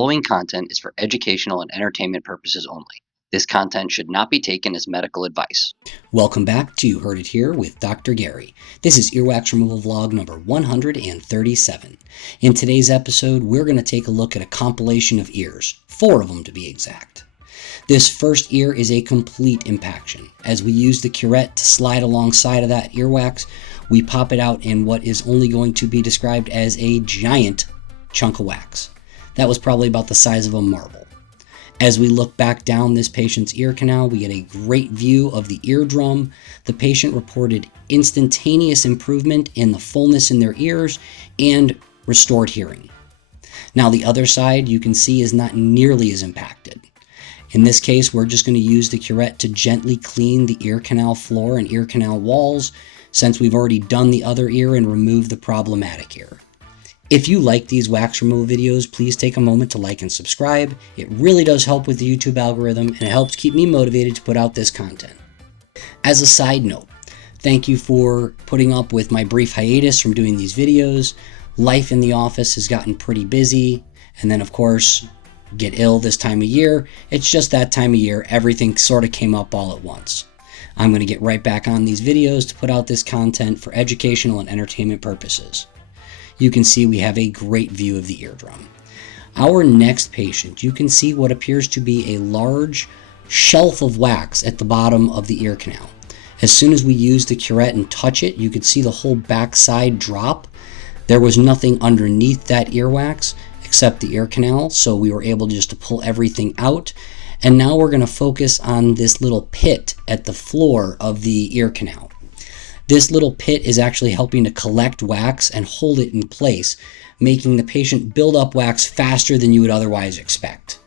following content is for educational and entertainment purposes only. This content should not be taken as medical advice. Welcome back to You Heard It Here with Dr. Gary. This is Earwax Removal vlog number 137. In today's episode, we're going to take a look at a compilation of ears, 4 of them to be exact. This first ear is a complete impaction. As we use the curette to slide alongside of that earwax, we pop it out in what is only going to be described as a giant chunk of wax. That was probably about the size of a marble. As we look back down this patient's ear canal, we get a great view of the eardrum. The patient reported instantaneous improvement in the fullness in their ears and restored hearing. Now the other side you can see is not nearly as impacted. In this case, we're just going to use the curette to gently clean the ear canal floor and ear canal walls, since we've already done the other ear and removed the problematic ear. If you like these wax removal videos, please take a moment to like and subscribe. It really does help with the YouTube algorithm, and it helps keep me motivated to put out this content. As a side note, thank you for putting up with my brief hiatus from doing these videos. Life in the office has gotten pretty busy, and then of course, get ill this time of year. It's just that time of year. Everything sort of came up all at once. I'm going to get right back on these videos to put out this content for educational and entertainment purposes. You can see we have a great view of the eardrum. Our next patient, you can see what appears to be a large shelf of wax at the bottom of the ear canal. As soon as we use the curette and touch it, you could see the whole backside drop. There was nothing underneath that earwax except the ear canal, so we were able just to pull everything out. And now we're going to focus on this little pit at the floor of the ear canal. This little pit is actually helping to collect wax and hold it in place, making the patient build up wax faster than you would otherwise expect.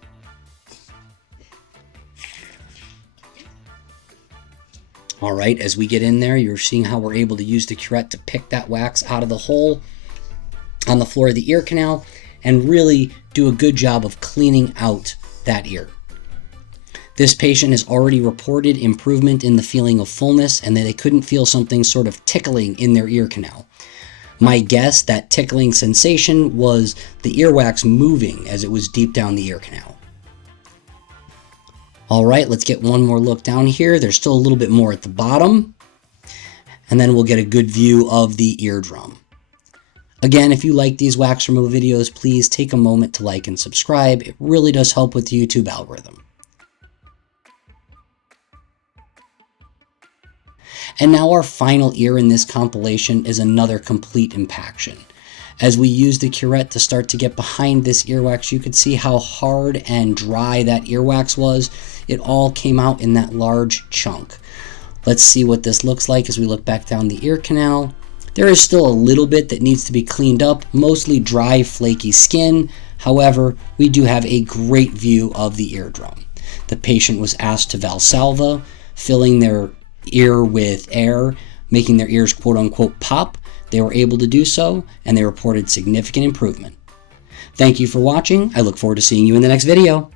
All right, as we get in there, you're seeing how we're able to use the curette to pick that wax out of the hole on the floor of the ear canal and really do a good job of cleaning out that ear. This patient has already reported improvement in the feeling of fullness and that they couldn't feel something sort of tickling in their ear canal. My guess, that tickling sensation was the earwax moving as it was deep down the ear canal. All right, let's get one more look down here. There's still a little bit more at the bottom, and then we'll get a good view of the eardrum. Again, if you like these wax removal videos, please take a moment to like and subscribe. It really does help with the YouTube algorithm. And now our final ear in this compilation is another complete impaction. As we use the curette to start to get behind this earwax, you could see how hard and dry that earwax was. It all came out in that large chunk. Let's see what this looks like as we look back down the ear canal. There is still a little bit that needs to be cleaned up, mostly dry, flaky skin. However, we do have a great view of the eardrum. The patient was asked to Valsalva, filling their ear with air, making their ears quote-unquote pop. They were able to do so, and they reported significant improvement. Thank you for watching. I look forward to seeing you in the next video.